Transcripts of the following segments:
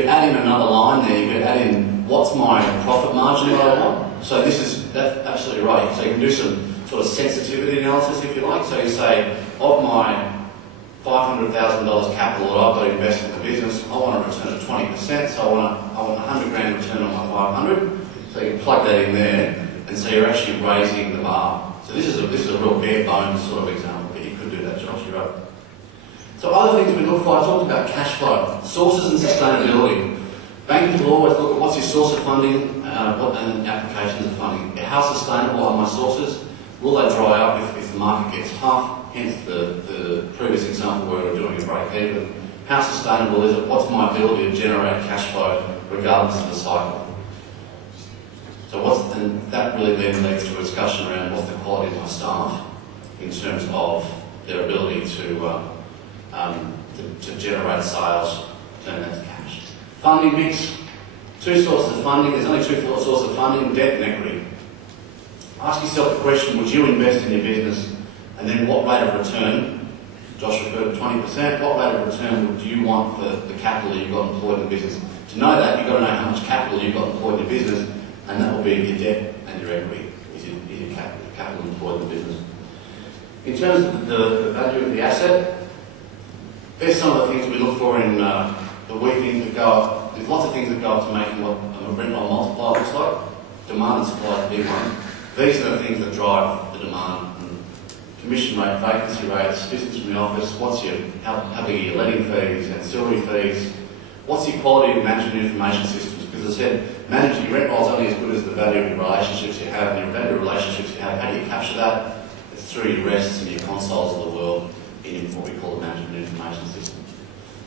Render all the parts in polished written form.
could add in another line there. You could add in what's my profit margin that I want. So that's absolutely right. So you can do some sort of sensitivity analysis if you like. So you say, of my $500,000 capital that I've got to invest in the business, I want a return of 20%, so I want 100 grand return on my 500. So you can plug that in there, and so you're actually raising the bar. So this is a real bare bones sort of example, but you could do that, Josh, you're right. So other things we look for, I talked about cash flow, sources and sustainability. Bankers will always look at what's your source of funding, and applications of funding. How sustainable are my sources? Will they dry up if the market gets tough? Hence the previous example where we're doing a break even. How sustainable is it? What's my ability to generate cash flow regardless of the cycle? So and that really then leads to a discussion around what's the quality of my staff in terms of their ability to generate sales, turn that to cash. Funding mix. Two sources of funding. There's only two sources of funding, debt and equity. Ask yourself the question, would you invest in your business? And then what rate of return, Josh referred to 20%, what rate of return would you want for the capital that you've got employed in the business? To know that, you've got to know how much capital you've got employed in your business, and that will be your debt and your equity, is your capital employed in the business. In terms of the value of the asset, there's some of the things we look for in that we think that go up. There's lots of things that go up to making what a rent roll multiplier looks like. Demand and supply is a big one. These are the things that drive the demand. Commission rate, vacancy rates, distance from the office, how big are your letting fees, ancillary fees, what's your quality of management information systems? Because as I said, managing your rent roll is only as good as the value of your relationships you have, and your value of relationships you have. How do you capture that? It's through your rests and your consoles of the world in what we call the management information system.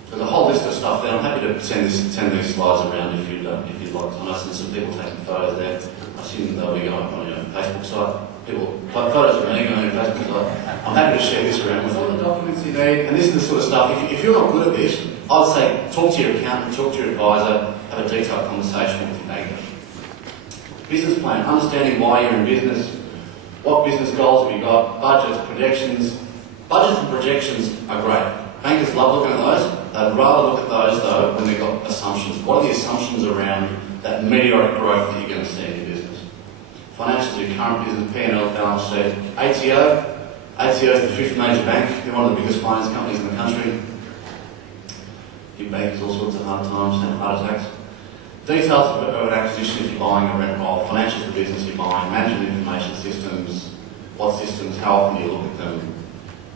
There's a whole list of stuff there. I'm happy to send these slides around if you'd like. I know there's some people taking photos there. I assume they'll be going on your Facebook site. People take photos of me on your Facebook site. I'm happy to share this around with all the documents you need. And this is the sort of stuff, if you're not good at this, I'd say talk to your accountant, talk to your advisor, have a detailed conversation with your banker. Business plan, understanding why you're in business, what business goals have you got, budgets, projections. Budgets and projections are great. Bankers love looking at those. They'd rather look at those though when they've got assumptions. What are the assumptions around that meteoric growth that you're going to see in your business? Financials, your current business, P&L, balance sheet. ATO is the fifth major bank. They're one of the biggest finance companies in the country. Give bankers all sorts of hard times and heart attacks. Details of an acquisition if you're buying a rent roll. Financials of the business you're buying. Management information systems. What systems, how often do you look at them?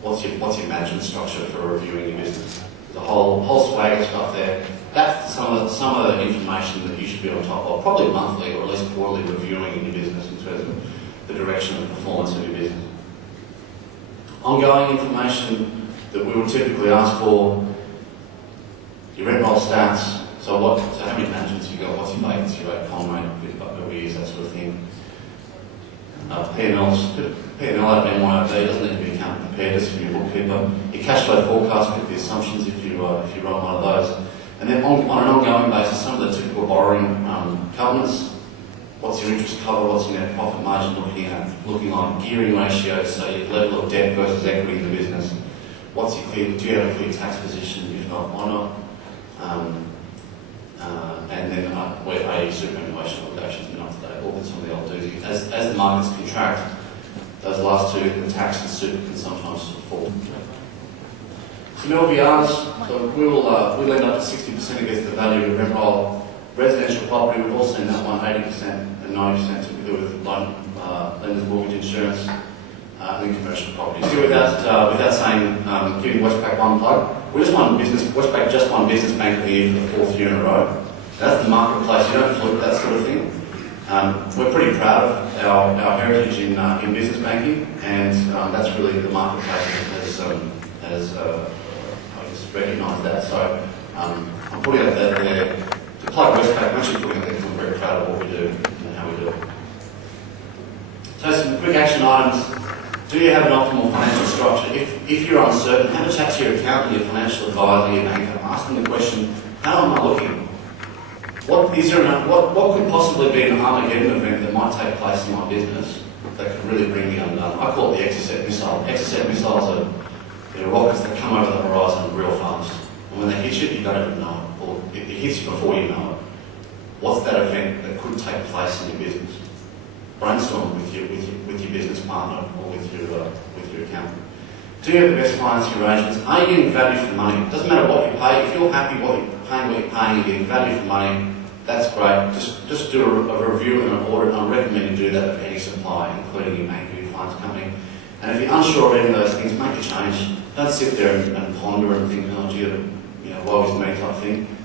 What's your management structure for reviewing your business? There's a whole swag of stuff there. That's some of the information that you should be on top of, probably monthly or at least quarterly reviewing in your business in terms of the direction and performance of your business. Ongoing information that we would typically ask for, your rent roll stats, so how many managements you got, what's your vacancy rate, con rate, arrears, that sort of thing. P&L out of MYOB doesn't need to be accountant prepared, just from your bookkeeper. Your cash flow forecast with the assumptions if you run one of those. And then on an ongoing basis, some of the typical borrowing covenants. What's your interest cover? What's your net profit margin looking like? Gearing ratios, so your level of debt versus equity in the business. Do you have a clear tax position? If not, why not? And then where are your superannuation obligations been up to date? All with some of the old doozies. As the markets contract, those last two, the tax and super, can sometimes fall. Some LVRs, so we'll end up to 60% against the value of rent roll. Residential property, we've all seen that one, 80% and 90% typically with lenders, mortgage insurance, and then commercial property. So without saying, giving Westpac one plug, Westpac just won Business Bank of the Year for the fourth year in a row. That's the marketplace, you don't flip that sort of thing. We're pretty proud of our heritage in business banking, and that's really the marketplace has recognised that. So I'm putting that there to plug Westpac. I'm actually putting it there because I'm very proud of what we do and how we do it. So some quick action items. Do you have an optimal financial structure? If you're uncertain, have a chat to your accountant, your financial advisor, your banker. Ask them the question, how am I looking? What could possibly be an Armageddon event that might take place in my business that could really bring me undone? I call it the Exocet missile. Exocet missiles are rockets that come over the horizon real fast. And when they hit you, you don't even know. Or if hits you before you know it, what's that event that could take place in your business? Brainstorm with your business partner or with your accountant. Do you have the best financing arrangements? Are you getting value for money? It doesn't matter what you pay. If you're happy what you're paying, you're getting value for money, that's great. Just do a review and an audit. I recommend you do that of any supplier, including your bank or your finance company. And if you're unsure of any of those things, make a change. Don't sit there and ponder and think, oh, gee, woe is me type thing.